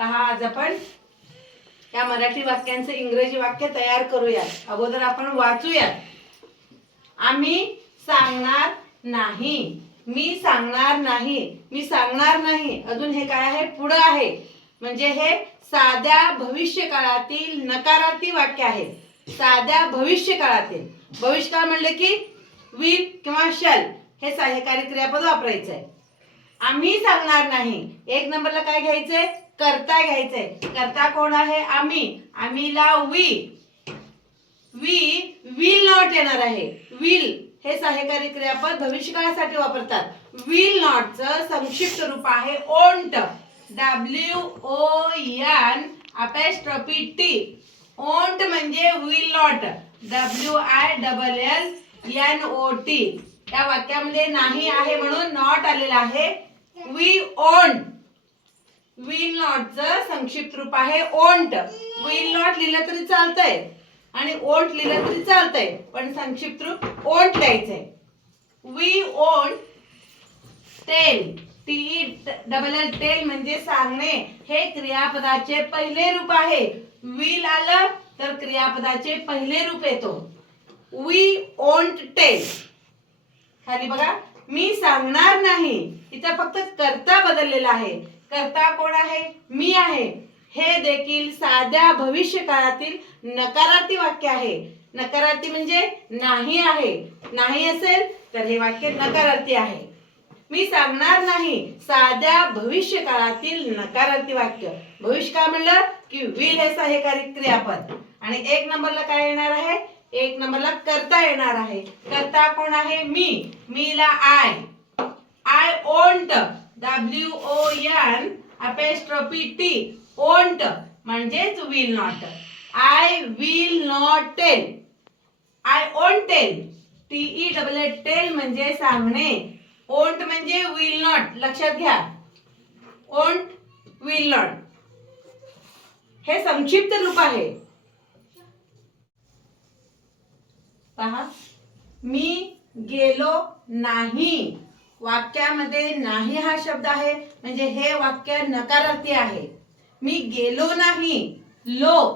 पहा आज आपण या मराठी वाक्यांचं इंग्रजी वाक्य तयार करूयात. अगोदर आपण वाचूयात. आम्ही सांगणार नाही. मी सांगणार नाही. मी सांगणार नाही. अजून हे काय आहे? पुढं आहे. म्हणजे हे साध्या भविष्य काळातील वाक्य आहे. साध्या भविष्य काळातील भविष्यकाळ म्हणले की विल किंवा शल हे सहाय्यकारी क्रियापद वापरायचं आहे आम्ही सांगणार नाही. एक नंबरला काय घ्यायचंय? करता घ्यायचंय. करता कोण आहे? आम्ही. आम्हीला वी. वी विल नॉट येणार आहे. विल हे सहकारी क्रियापद भविष्यकाळासाठी वापरतात. विल नॉटचं संक्षिप्त रूप आहे won't. W O N apostrophe T won't म्हणजे will not W I double L N O T या वाक्यामध्ये नाही आहे म्हणून नॉट आलेला आहे. वी ओंट विल नॉटचं संक्षिप्त रूप आहे ओंट विल नॉट लिहिलं तरी चालतंय. आणि ओंट लिहिलं तरी चालतंय. पण संक्षिप्त रूप ओंट लिहायचंय. We won't tell T double L tell म्हणजे सांगणे हे क्रियापदाचे पहिले रूप आहे. विल आलं तर क्रियापदाचे पहिले रूप येतो. वी ओंट टेल खाली बघा. मी सांगणार नाही. इथं फक्त कर्ता बदललेला आहे. कर्ता कोण आहे? मी आहे. हे देखील साध्या भविष्य काळातील नकारार्थी वाक्य आहे. नकारार्थी म्हणजे नाही आहे. नाही असेल तर हे वाक्य नकारार्थी आहे. मी सांगणार नाही साध्या भविष्य काळातील नकारार्थी वाक्य. भविष्य काय म्हणलं की विल हे सहाय्यकारी क्रियापद. आणि एक नंबरला काय येणार आहे? एक नंबरला करता येणार आहे. करता कोण आहे? मी. मीला I I won't W O N apostrophe T won't म्हणजेच will not I will not tell I won't tell T E double tell म्हणजे सांगणे. ओंट म्हणजे विल नॉट लक्षात घ्या. ओंट विल नॉट हे संक्षिप्त रूप आहे. पहा. मी गेलो नाही. वाक्यामध्ये नाही हा शब्द आहे म्हणजे हे वाक्य नकारार्थी आहे. मी गेलो नाही. लो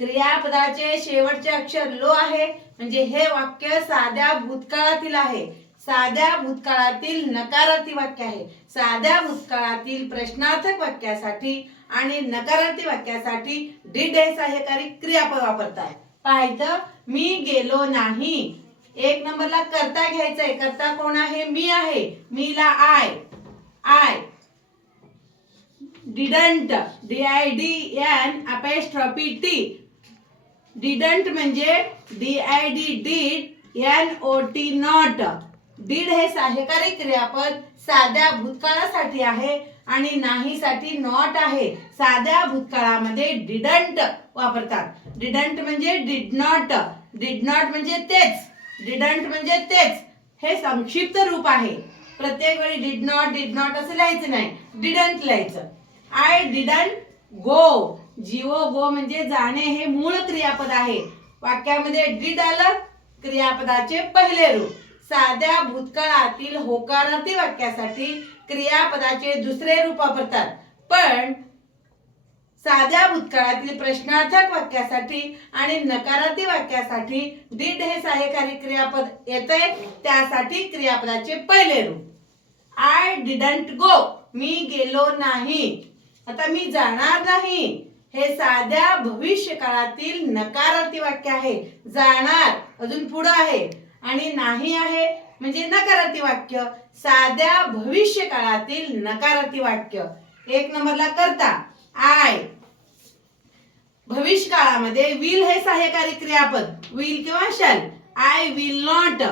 क्रियापदाचे शेवटचे अक्षर लो आहे म्हणजे हे वाक्य साध्या भूतकाळातील आहे. साध्या भूतकाळातील नकारार्थी वाक्य आहे. साध्या भूतकाळातील प्रश्नार्थक वाक्यासाठी आणि नकारार्थी वाक्यासाठी डिड हे सहकारी क्रियापद वापरतात पाहायचं मी गेलो नाही. एक नंबरला करता घ्यायचंय. करता कोण आहे? मी आहे. मी ला I. I. Didn't. D I D N. Apostrophe T didn't म्हणजे D I D did N O T not. Did हे सहाय्यकारी क्रियापद साध्या भूतकाळासाठी आहे आणि नाहीसाठी नॉट आहे. साध्या भूतकाळामध्ये डिडंट वापरतात. डिडंट म्हणजे डिड नॉट. डिड नॉट म्हणजे तेच. डिडंट म्हणजे तेच. हे संक्षिप्त रूप आहे. प्रत्येक वेळी डिड नॉट डिड नॉट असं लिहायचं नाही. डिडंट लिहायचं. आय डिडंट गो जीओ गो म्हणजे जाणे हे मूळ क्रियापद आहे. वाक्यामध्ये डिड आलं क्रियापदाचे पहिले रूप. साध्या भूतकाळातील होकारार्थी वाक्यासाठी क्रियापदाचे दुसरे रूप वापरतात. पण साध्या भूतकाळातील प्रश्नार्थक वाक्यासाठी आणि नकारार्थी वाक्यासाठी डीड हे सहाय्यकारी क्रियापद येते त्यासाठी क्रियापदाचे पहिले रूप. आय डिडंट गो मी गेलो नाही. आता मी जाणार नाही. हे साध्या भविष्य काळातील नकारार्थी वाक्य आहे. जाणार. अजून पुढं आहे. आणि नाही आहे म्हणजे नकारार्थी वाक्य. साध्या भविष्य काळातील नकारार्थी वाक्य. एक नंबरला करता. आय. भविष्य काळामध्ये विल हे सहाय्यकारी क्रियापद. विल किंवा shall I will not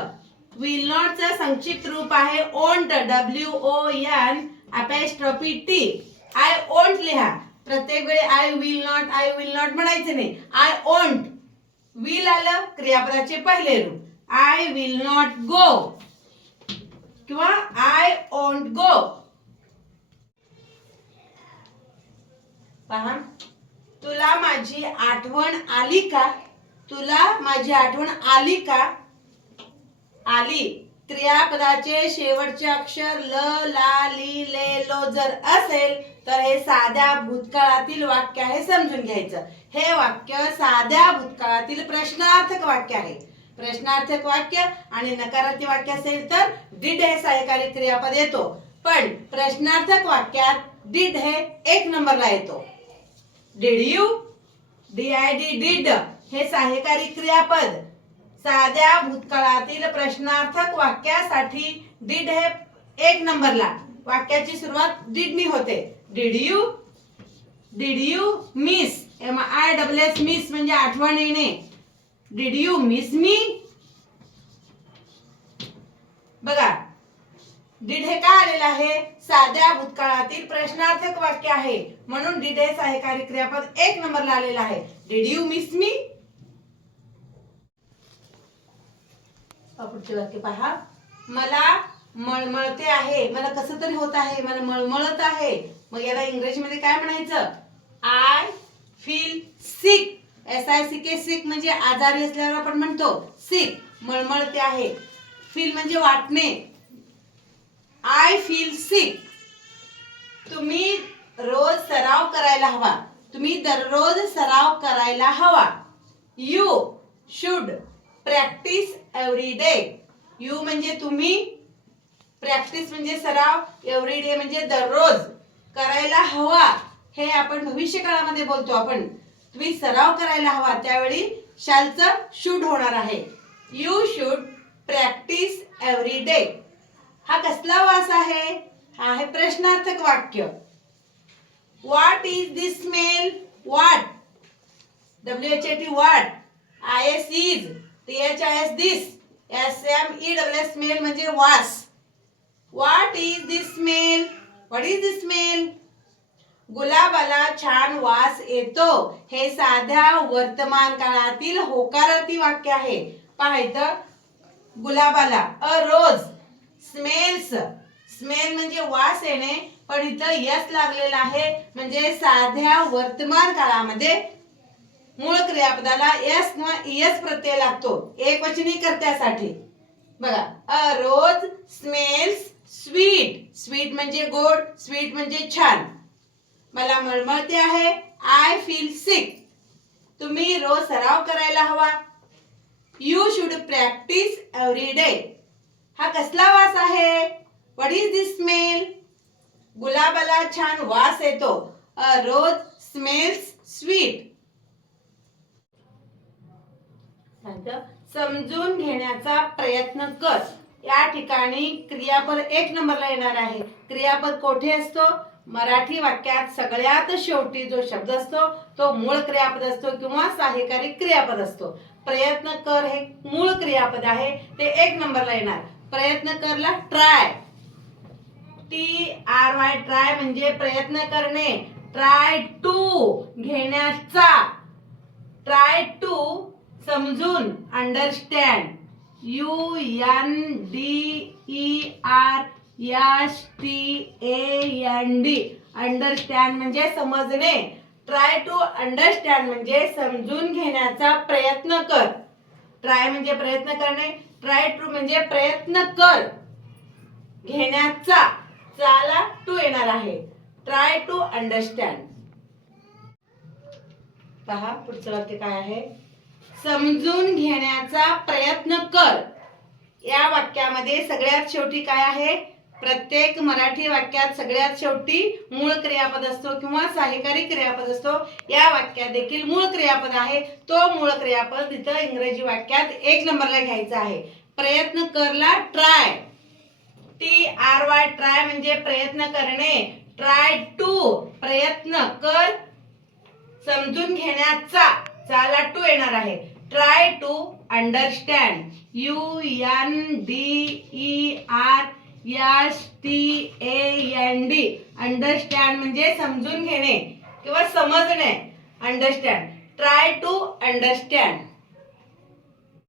will नॉटचं संक्षिप्त रूप आहे won't W O N apostrophe T I won't लिहा. प्रत्येक वेळी I will not I will not म्हणायचे नाही. आय ओंट विल आलं क्रियापदाचे पहिले रूप. आय विल नॉट गो किंवा आय ओंट गो पहा. तुला माझी आठवण आली का? तुला माझी आठवण आली का? आली. क्रियापदाचे शेवटचे अक्षर ल ला ली ले लो जर असेल तर हे साध्या भूतकाळातील वाक्य आहे समजून घ्यायचं. हे वाक्य साध्या भूतकाळातील प्रश्नार्थक वाक्य आहे. प्रश्नार्थक वाक्य आणि नकारात्मक वाक्य असेल तर डिड हे सहकारी क्रियापद येतो. पण प्रश्नार्थक वाक्यात डिड हे एक नंबरला येतो. Did you D I D did हे सहाय्यकारी क्रियापद. साध्या भूतकाळातील प्रश्नार्थक वाक्यासाठी डिड हे एक नंबरला. वाक्याची सुरुवात डिडनी होते. Did you did you miss M I W S miss म्हणजे आठवण येणे. डिड यू मिस मी बघा. डिड हे का आलेलं आहे? साध्या भूतकाळातील प्रश्नार्थक वाक्य आहे. म्हणून डिड हे सहाय्यकारी क्रियापद एक नंबरला आलेलं आहे. डिड यू मिस मी पुढचे वाक्य पहा. मला मळमळते आहे. मला कसं तरी होत आहे? मला मळमळत आहे. मग याला इंग्रजीमध्ये काय म्हणायचं? I feel sick S I C K sick म्हणजे आजारी असल्यावर आपण म्हणतो. सिक मळमळते आहे. फील म्हणजे वाटणे. आय फील सिक तुम्ही रोज सराव करायला हवा. तुम्ही दररोज सराव करायला हवा. You should practise every day you म्हणजे तुम्ही प्रॅक्टिस म्हणजे सराव एव्हरी डे म्हणजे दररोज करायला हवा. हे आपण भविष्य काळामध्ये बोलतो आपण. तुम्ही सराव करायला हवा त्यावेळी शालचं शूड होणार आहे. You should practise every day हा कसला वास आहे? हा आहे प्रश्नार्थक वाक्य. What is this smell what W H A T what I S is T H I S this S M E W S smell म्हणजे वास. What is this smell what is this smell गुलाबाला छान वास येतो. हे साध्या वर्तमान काळातील होकारार्थी वाक्य आहे. पाहायचं? गुलाबाला अ रोज. स्मेल्स. स्मेल म्हणजे वास येणे पण इथं यस लागलेलं आहे. म्हणजे साध्या वर्तमान काळामध्ये मूळ क्रियापदाला यस किंवा इयस प्रत्यय लागतो. एक वचनी कर्त्यासाठी बघा a rose smells sweet. Sweet म्हणजे गोड स्वीट म्हणजे छान. मला मळमळते आहे आय फील सिक तुम्ही रोज सराव करायला हवा. You should practise every day हा कसला वास आहे? व्हॉट इज दिस स्मेल गुलाबाला छान वास येतो. अ रोज स्मेल्स स्वीट समजून घेण्याचा प्रयत्न कर. या ठिकाणी क्रियापद एक नंबरला येणार आहे. क्रियापद कोठे असतो? मराठी वाक्यात सगळ्यात शेवटी जो शब्द असतो तो मूळ क्रियापद असतो किंवा सहाय्यकारी क्रियापद असतो. प्रयत्न कर हे मूळ क्रियापद आहे ते एक नंबरला येणार. प्रयत्न करला try T R Y try म्हणजे प्रयत्न करणे. ट्राय टू घेण्याचा. ट्राय टू समजून understand U N D E R S T N D understand म्हणजे समजणे. ट्राय टू अंडरस्टँड म्हणजे समजून घेण्याचा प्रयत्न कर. ट्राय म्हणजे प्रयत्न करणे. ट्राय टू म्हणजे प्रयत्न कर. घेण्याचा चाला टू येणार आहे. ट्राय टू अंडरस्टँड पहा पुढचं वाक्य काय आहे? समजून घेण्याचा प्रयत्न कर. या वाक्यामध्ये सगळ्यात शेवटी काय आहे? प्रत्येक मराठी वाक्यात सगळ्यात शेवटी मूळ क्रियापद असतो किंवा सहाय्यकारी क्रियापद असतो. या वाक्यात देखील मूळ क्रियापद आहे. तो मूळ क्रियापद इथं इंग्रजी वाक्यात एक नंबरला घ्यायचा आहे. प्रयत्न करला try. T R Y try म्हणजे प्रयत्न करणे. ट्राय टू प्रयत्न कर समजून घेण्याचा. चाला टू येणार आहे. Try to understand. U N D E R S T A N D. Understand म्हणजे समजून घेणे किंवा समजणे. Understand try to understand